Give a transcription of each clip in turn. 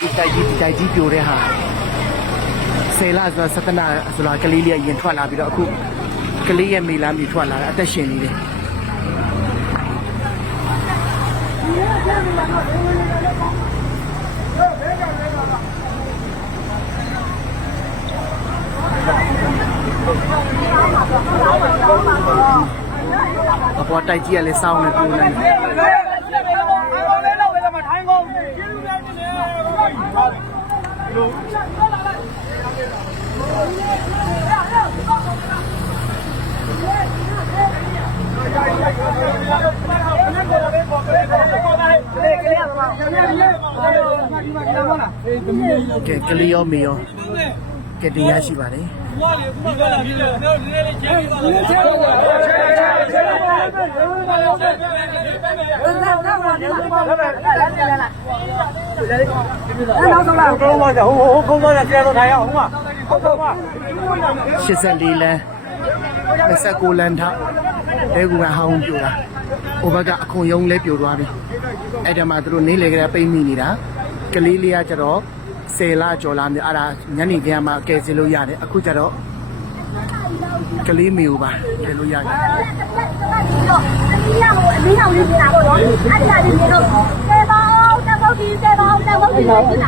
တိုက်ကြီးပြိုတဲ့ဟာဆယ်လဆိုစတနာဆိုတာကလေးလေးရင်ထွက်လာပြီးတော့အခုကလေးရဲ့မိလားမိထွက်လာတာအသက်ရှင်နေတယ်အပေါ်တိုက်ကြီးကလည်းစောင်းနေပြိုနေတယ်ကဲကလေးရောမေရောကဲတရားရှိပါတယ်84လမ်း29လမ်းထအဲကူကဟောင်းပြိုတာဟိုဘက်ကအခွန်ယုံလဲပြိုသွားပြီအဲ့ဒါမှသူတို့နေလေကလေးပိတ်မိနေတာကလေးလေးကကျတော့10လကျော်လာပြီအဲ့ဒါညနေခင်းမှာကဲစီလို့ရတယ်အခုကျတော့ကလေးမေကိုပါကဲလို့ရတယ်ဒ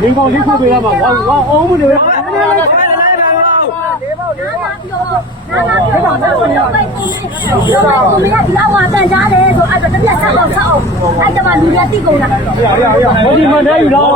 ီကောင်လေးခုပေးရမှာဝါအောင်မလို့老王在家里说，哎，这边炒，哎，这把你也地沟了。我你们这有老王，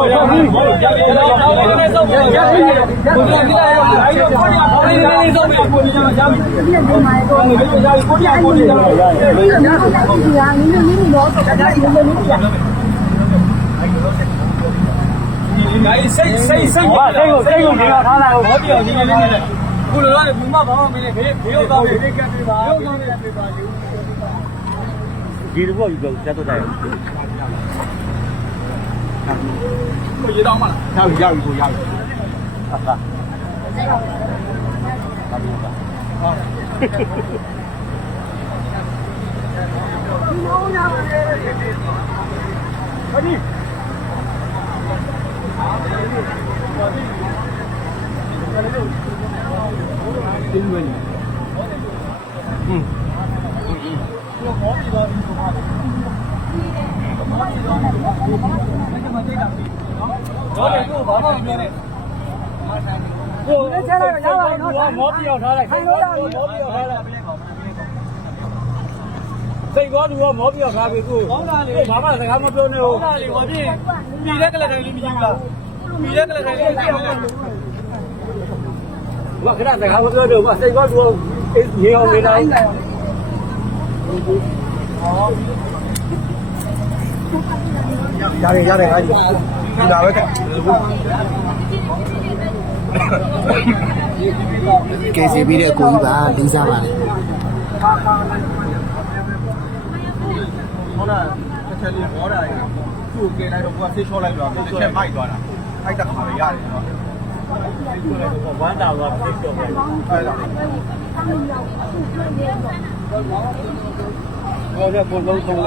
不能让你不骂朋友没得，没有道理，没有道理。ဒီတော့ယူတော့တက်တော့တယ်ကိုရေတော့မလားရောက်ပြီကိုရောက်ပြီဟာဟာတင်းဝင်မောပြီးတော့ဒီမှာမောပြီးတော့ဒီမှာတိတ်တာပြီနော်တော့ကိုဘာမှမပြောနဲ့ကိုလည်းချလိုက်ရပါတော့မောပြီးတော့ထားလိုက်မောပြီးတော့ထားလိုက်စိတ်ကောသူကမောပြီးတော့ထားပြီကိုဘာမှစကားမပြောနဲ့ဟိုဘာလဲဟောပြင်ပြည်တဲ့ကလေးလေးမရှိဘူးလားပြည်တဲ့ကလေးလေးမရှိဘူးဘာခဏစကားမပြောတော့ဘာစိတ်ကောသူရေအောင်နေလိုက်ရတယ်ငါကြီးဒီလာပဲကဲစီပြီးတဲ့အကိုကြီးပါလေးစားပါလေဟုတ်လားတစ်ချက်လေးဘောတာသူ့ကိုကဲလိုက်တော့ကိုကဆေးချောလိုက်တော့တစ်ချက်မိုက်သွားတာအဲ့တခါလေးရတယ်နော်ဝမ်းတာကဆေးချောလိုက်အဲ့ဒါ我这不能动了，